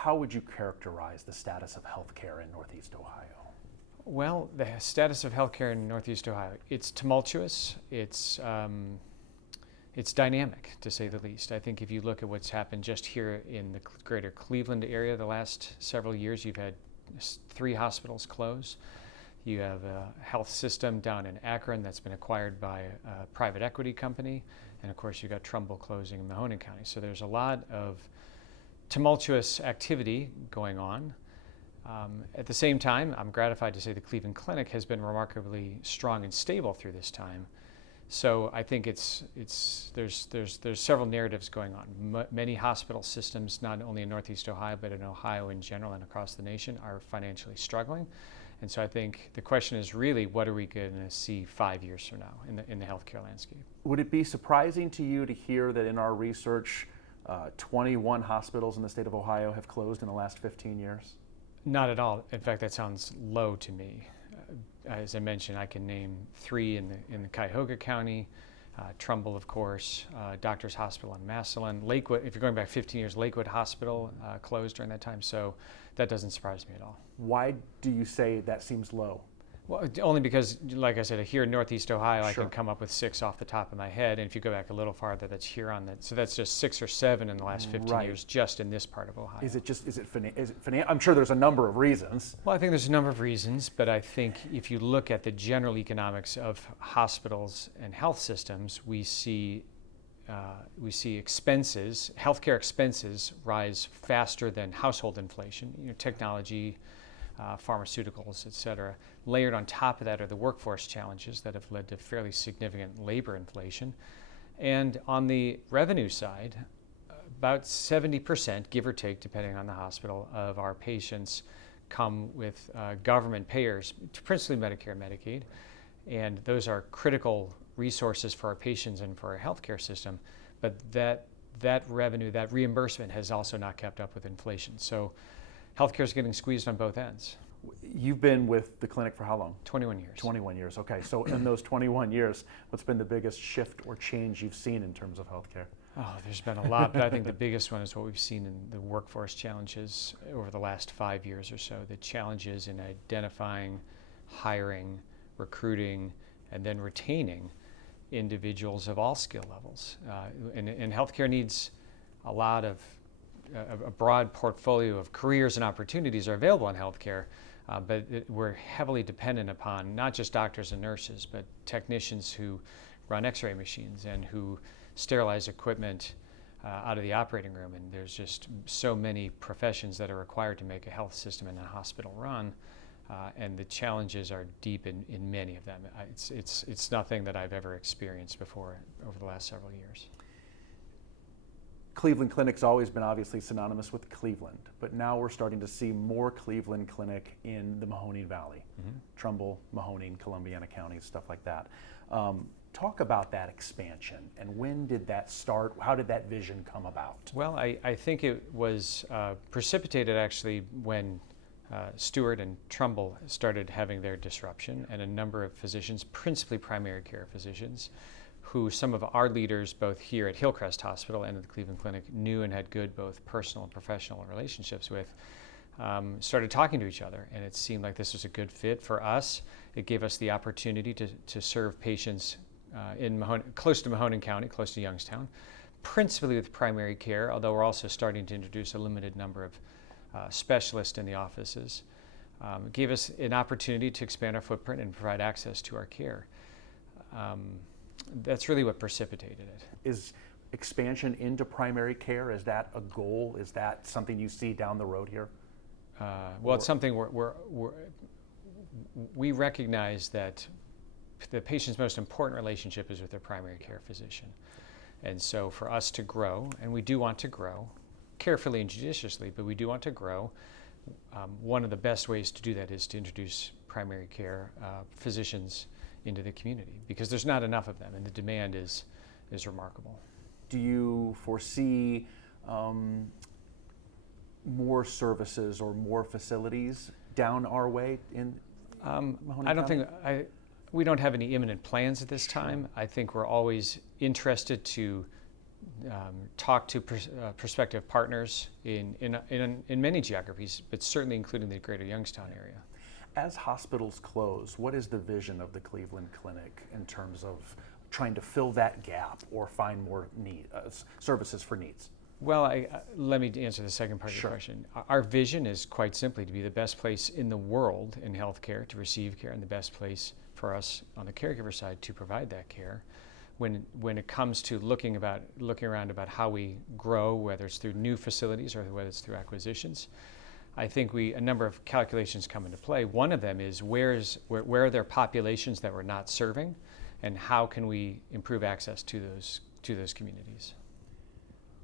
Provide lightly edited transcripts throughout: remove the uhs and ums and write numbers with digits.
how would you characterize the status of healthcare in Northeast Ohio? Well, the status of healthcare in Northeast Ohio, it's tumultuous, it's dynamic, to say the least. I think if you look at what's happened just here in the greater Cleveland area the last several years, you've had 3 hospitals close. You have a health system down in Akron that's been acquired by a private equity company. And of course, you've got Trumbull closing in Mahoning County. So there's a lot of tumultuous activity going on. At the same time, I'm gratified to say the Cleveland Clinic has been remarkably strong and stable through this time. So I think there's several narratives going on. Many hospital systems, not only in Northeast Ohio, but in Ohio in general and across the nation, are financially struggling. And so I think the question is really, what are we going to see 5 years from now in the healthcare landscape? Would it be surprising to you to hear that in our research, 21 hospitals in the state of Ohio have closed in the last 15 years? Not at all. In fact, that sounds low to me. As I mentioned, I can name 3 in the Cuyahoga County, Trumbull, of course, Doctors Hospital in Massillon, Lakewood. If you're going back 15 years, Lakewood Hospital closed during that time. So that doesn't surprise me at all. Why do you say that seems low? Well, only because, like I said, here in Northeast Ohio, Sure. I can come up with 6 off the top of my head. And if you go back a little farther, that's Huron. So that's just 6 or 7 in the last 15 Right. years, just in this part of Ohio. Is it I'm sure there's a number of reasons. Well, I think there's a number of reasons, but I think if you look at the general economics of hospitals and health systems, we see expenses, healthcare expenses, rise faster than household inflation. Technology, pharmaceuticals, et cetera. Layered on top of that are the workforce challenges that have led to fairly significant labor inflation. And on the revenue side, about 70%, give or take, depending on the hospital, of our patients come with government payers, principally Medicare and Medicaid. And those are critical resources for our patients and for our healthcare system. But that revenue, that reimbursement has also not kept up with inflation. So healthcare is getting squeezed on both ends. You've been with the clinic for how long? 21 years. 21 years, okay. So in those 21 years, what's been the biggest shift or change you've seen in terms of healthcare? Oh, there's been a lot, but I think the biggest one is what we've seen in the workforce challenges over the last 5 years or so. The challenges in identifying, hiring, recruiting, and then retaining individuals of all skill levels. And healthcare needs a lot of a broad portfolio of careers and opportunities are available in healthcare, but we're heavily dependent upon not just doctors and nurses, but technicians who run x-ray machines and who sterilize equipment out of the operating room. And there's just so many professions that are required to make a health system and a hospital run. And the challenges are deep in many of them. It's nothing that I've ever experienced before over the last several years. Cleveland Clinic's always been obviously synonymous with Cleveland, but now we're starting to see more Cleveland Clinic in the Mahoning Valley, Trumbull, Mahoning, Columbiana counties, stuff like that. Talk about that expansion, and when did that start? How did that vision come about? Well, I think it was precipitated actually when Stewart and Trumbull started having their disruption, and a number of physicians, principally primary care physicians, who some of our leaders, both here at Hillcrest Hospital and at the Cleveland Clinic, knew and had good both personal and professional relationships with, started talking to each other. And it seemed like this was a good fit for us. It gave us the opportunity to serve patients close to Mahoning County, close to Youngstown, principally with primary care, although we're also starting to introduce a limited number of specialists in the offices. It gave us an opportunity to expand our footprint and provide access to our care. That's really what precipitated it. Is expansion into primary care, is that a goal? Is that something you see down the road here? Well, it's something we recognize that the patient's most important relationship is with their primary care physician. And so for us to grow, and we do want to grow, carefully and judiciously, but we do want to grow, one of the best ways to do that is to introduce primary care physicians into the community, because there's not enough of them, and the demand is remarkable. Do you foresee more services or more facilities down our way in Mahoning I don't County? think we don't have any imminent plans at this time. I think we're always interested to talk to prospective partners in many geographies, but certainly including the greater Youngstown area. As hospitals close, what is the vision of the Cleveland Clinic in terms of trying to fill that gap or find more services for needs? Well, let me answer the second part of your question. Our vision is quite simply to be the best place in the world in healthcare to receive care, and the best place for us on the caregiver side to provide that care. When it comes to looking around about how we grow, whether it's through new facilities or whether it's through acquisitions, I think a number of calculations come into play. One of them is where are there populations that we're not serving, and how can we improve access to those communities?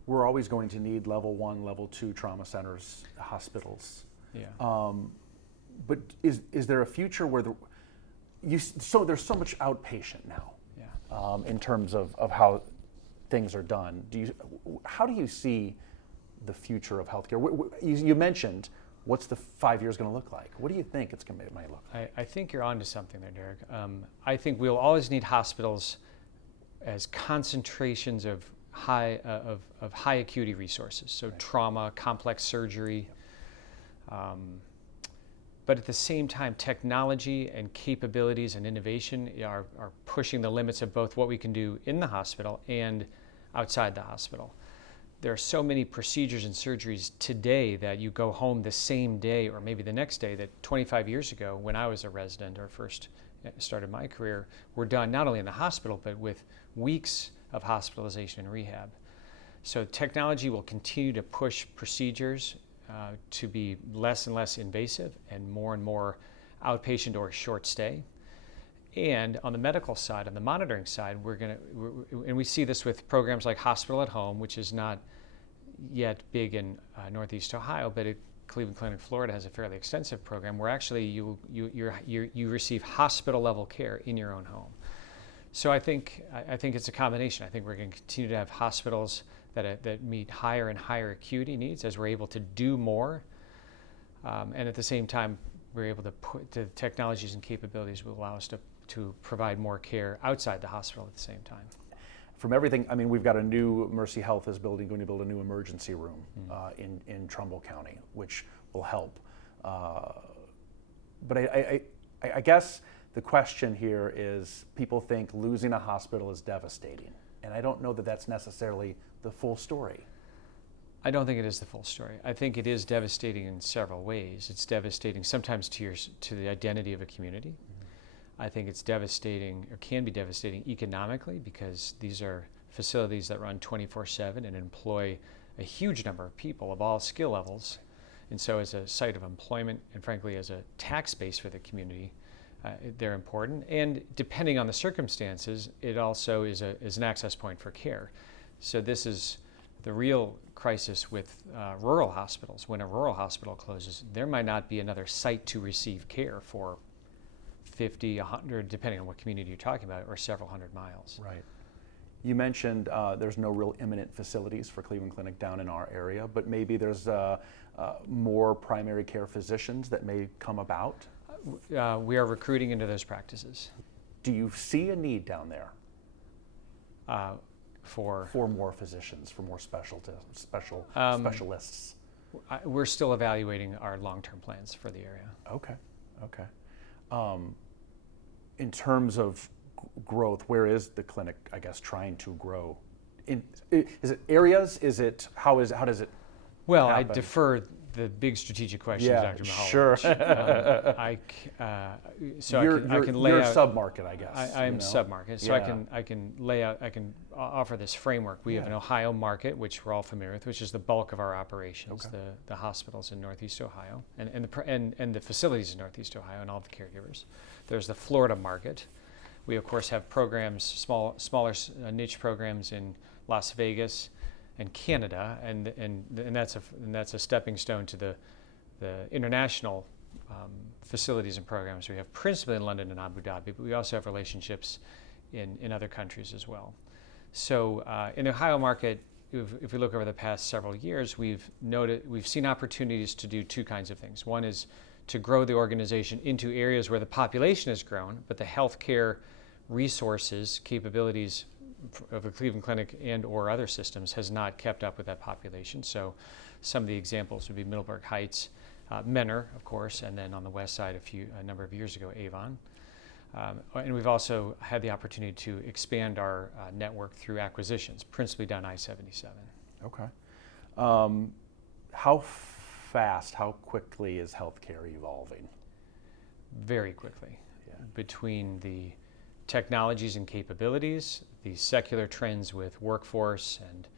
We're always going to need level 1, level 2 trauma centers, hospitals. Yeah. But is there a future where so there's so much outpatient now? Yeah. In terms of how things are done. How do you see the future of healthcare? You mentioned, what's the 5 years going to look like? What do you think it might look like? I think you're onto something there, Derek. I think we'll always need hospitals as concentrations of high acuity resources, so right. Trauma, complex surgery. But at the same time, technology and capabilities and innovation are pushing the limits of both what we can do in the hospital and outside the hospital. There are so many procedures and surgeries today that you go home the same day or maybe the next day that 25 years ago, when I was a resident or first started my career, were done not only in the hospital but with weeks of hospitalization and rehab. So technology will continue to push procedures to be less and less invasive and more outpatient or short stay. And on the medical side, on the monitoring side, and we see this with programs like Hospital at Home, which is not yet big in Northeast Ohio, but Cleveland Clinic, Florida has a fairly extensive program where actually you receive hospital level care in your own home. So I think it's a combination. I think we're going to continue to have hospitals that meet higher and higher acuity needs as we're able to do more, and at the same time we're able to put the technologies and capabilities will allow us to provide more care outside the hospital at the same time. From everything, I mean, we've got a new Mercy Health is going to build a new emergency room in Trumbull County, which will help. But I guess the question here is, people think losing a hospital is devastating, and I don't know that that's necessarily the full story. I don't think it is the full story. I think it is devastating in several ways. It's devastating sometimes to the identity of a community. Mm-hmm. I think it's devastating, or can be devastating economically, because these are facilities that run 24/7 and employ a huge number of people of all skill levels. And so as a site of employment and frankly as a tax base for the community, they're important. And depending on the circumstances, it also is an access point for care. So this is the real crisis with rural hospitals. When a rural hospital closes, there might not be another site to receive care for 50, 100, depending on what community you're talking about, or several hundred miles. Right. You mentioned there's no real imminent facilities for Cleveland Clinic down in our area, but maybe there's more primary care physicians that may come about? We are recruiting into those practices. Do you see a need down there? For more physicians, for more specialists? We're still evaluating our long-term plans for the area. Okay. In terms of growth, where is the clinic, I guess, trying to grow? Is it areas? How does it Well, happen? I defer the big strategic questions, Dr. Mahal. Sure. I can lay you're out. Submarket, I guess. I'm Submarket, so yeah. I can lay out. I can offer this framework. We have an Ohio market, which we're all familiar with, which is the bulk of our operations. Okay. The hospitals in Northeast Ohio and the facilities in Northeast Ohio and all the caregivers. There's the Florida market. We of course have programs, smaller niche programs in Las Vegas and Canada, and that's a stepping stone to the international facilities and programs we have, principally in London and Abu Dhabi, but we also have relationships in other countries as well. So in the Ohio market, if we look over the past several years, we've seen opportunities to do two kinds of things. One is to grow the organization into areas where the population has grown, but the healthcare resources, capabilities of the Cleveland Clinic and or other systems has not kept up with that population. So some of the examples would be Middleburg Heights, Menor, of course, and then on the west side a number of years ago, Avon. And we've also had the opportunity to expand our network through acquisitions, principally down I-77. Okay. How quickly is healthcare evolving? Very quickly. Yeah. Between the technologies and capabilities, the secular trends with workforce, and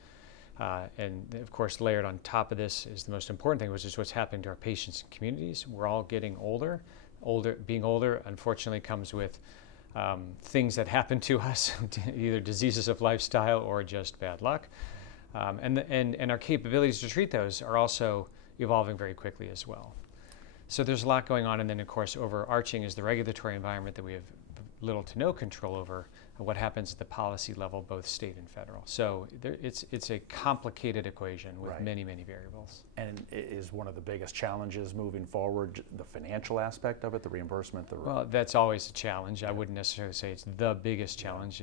of course layered on top of this is the most important thing, which is what's happening to our patients and communities. We're all getting older. Being older, unfortunately, comes with things that happen to us, either diseases of lifestyle or just bad luck. And our capabilities to treat those are also evolving very quickly as well. So there's a lot going on, and then of course overarching is the regulatory environment that we have little to no control over, and what happens at the policy level, both state and federal. So it's a complicated equation with Right. many variables. And is one of the biggest challenges moving forward the financial aspect of it, the reimbursement? Well, that's always a challenge. I wouldn't necessarily say it's the biggest challenge.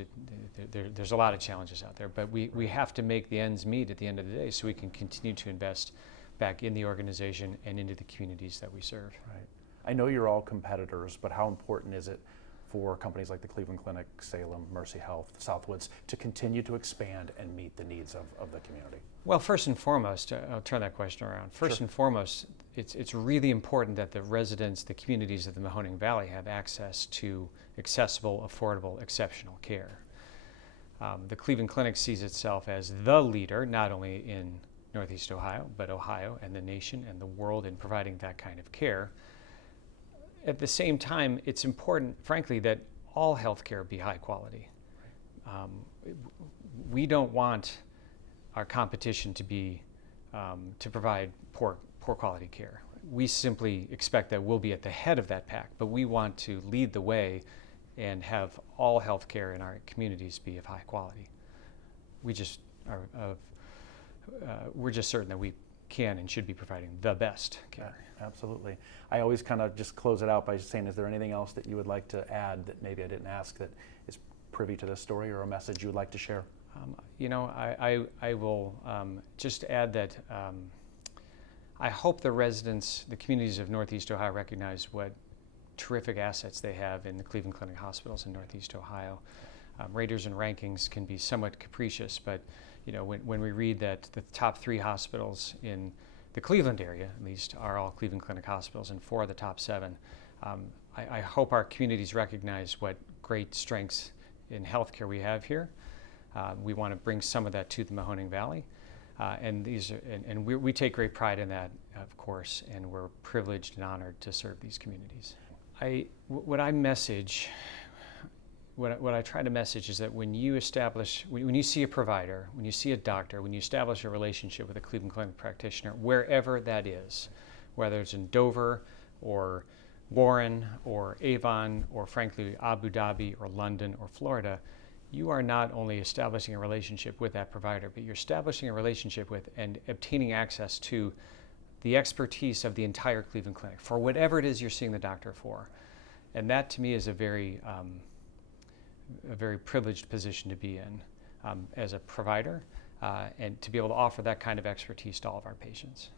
There's a lot of challenges out there, but we have to make the ends meet at the end of the day so we can continue to invest back in the organization and into the communities that we serve. Right. I know you're all competitors, but how important is it for companies like the Cleveland Clinic, Salem, Mercy Health, Southwoods to continue to expand and meet the needs of the community? Well, first and foremost, I'll turn that question around. First and foremost, it's really important that the residents, the communities of the Mahoning Valley have access to accessible, affordable, exceptional care. The Cleveland Clinic sees itself as the leader, not only in Northeast Ohio, but Ohio and the nation and the world in providing that kind of care. At the same time, it's important, frankly, that all healthcare be high quality. We don't want our competition to be to provide poor quality care. We simply expect that we'll be at the head of that pack, but we want to lead the way and have all healthcare in our communities be of high quality. We just are we're just certain that we can and should be providing the best care. Absolutely. I always kind of just close it out by saying, is there anything else that you would like to add that maybe I didn't ask that is privy to this story, or a message you would like to share? I will just add that I hope the residents, the communities of Northeast Ohio recognize what terrific assets they have in the Cleveland Clinic hospitals in Northeast Ohio. Raters and rankings can be somewhat capricious, but when we read that the top 3 hospitals in the Cleveland area, at least, are all Cleveland Clinic hospitals, and 4 of the top 7, I hope our communities recognize what great strengths in healthcare we have here. We want to bring some of that to the Mahoning Valley, and we take great pride in that, of course, and we're privileged and honored to serve these communities. What I try to message is that when you see a provider, when you see a doctor, when you establish a relationship with a Cleveland Clinic practitioner, wherever that is, whether it's in Dover or Warren or Avon or frankly Abu Dhabi or London or Florida, you are not only establishing a relationship with that provider, but you're establishing a relationship with and obtaining access to the expertise of the entire Cleveland Clinic for whatever it is you're seeing the doctor for. And that to me is a very privileged position to be in as a provider and to be able to offer that kind of expertise to all of our patients.